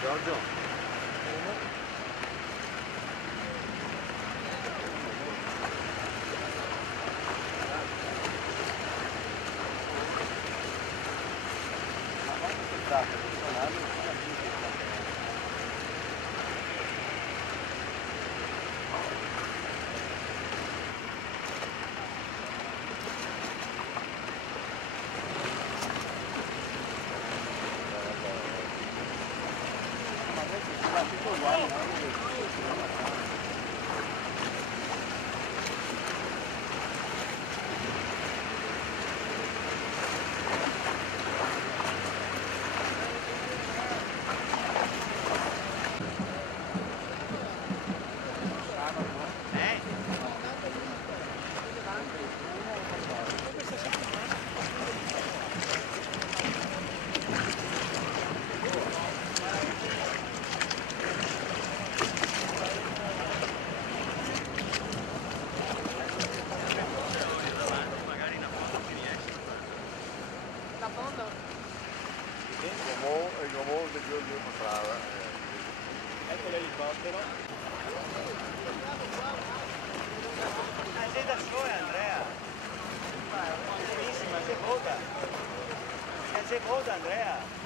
Giorgio. Il gomo del Giorgio Matrava. Ecco l'elicottero. Sei da sole Andrea. Benissimo, sei pronta. Sei pronta Andrea.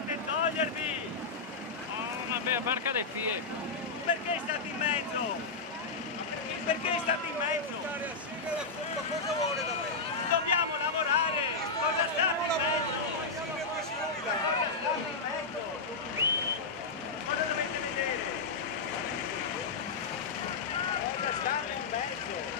Dovete togliervi! Oh, vabbè, barca le fie. Perché state in mezzo? Perché state in mezzo? Cosa vuole da me? Dobbiamo lavorare! Cosa state in mezzo? Cosa state in mezzo? Cosa dovete vedere? Cosa state in mezzo?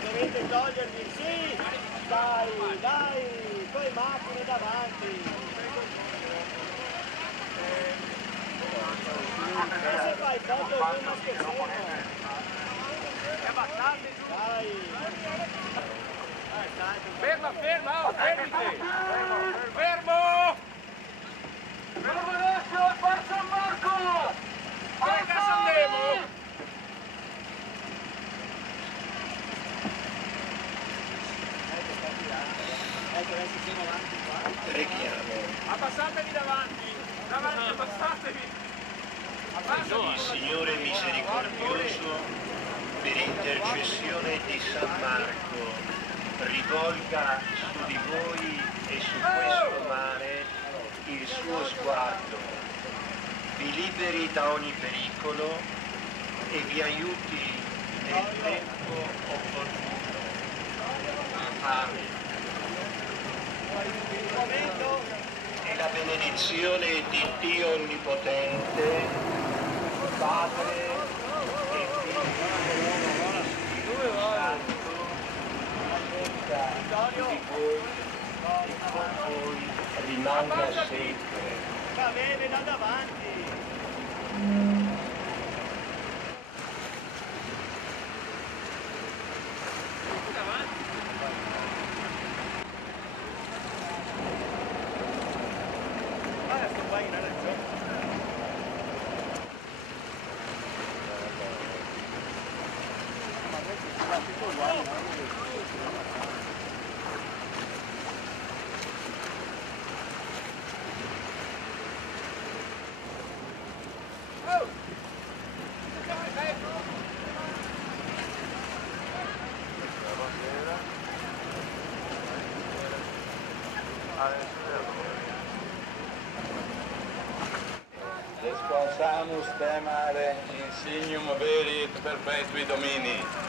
Dovete togliervi, sì! Dai, dai! Poi macchine davanti! Se fai foto io non scherziamo! Dai! Ferma, ferma, oh, fermiti! Fermo! Fermo adesso, forza Marco! Dove cazzo andiamo? Ecco, adesso siamo avanti qua. Preghiamo. Abbassatevi davanti! Davanti, abbassatevi! Il Signore misericordioso, per intercessione di San Marco, rivolga su di voi e su questo mare il suo sguardo, vi liberi da ogni pericolo e vi aiuti nel tempo opportuno. Amen. E la benedizione di Dio Onnipotente, Padre e Figlio e Spirito Santo, sia di voi e con voi rimanga sempre. Va bene, da davanti! Guarda, sto qua in ragione. Ma questo si va tutto uguale, Responsamus temere insignum verit perpetui domini.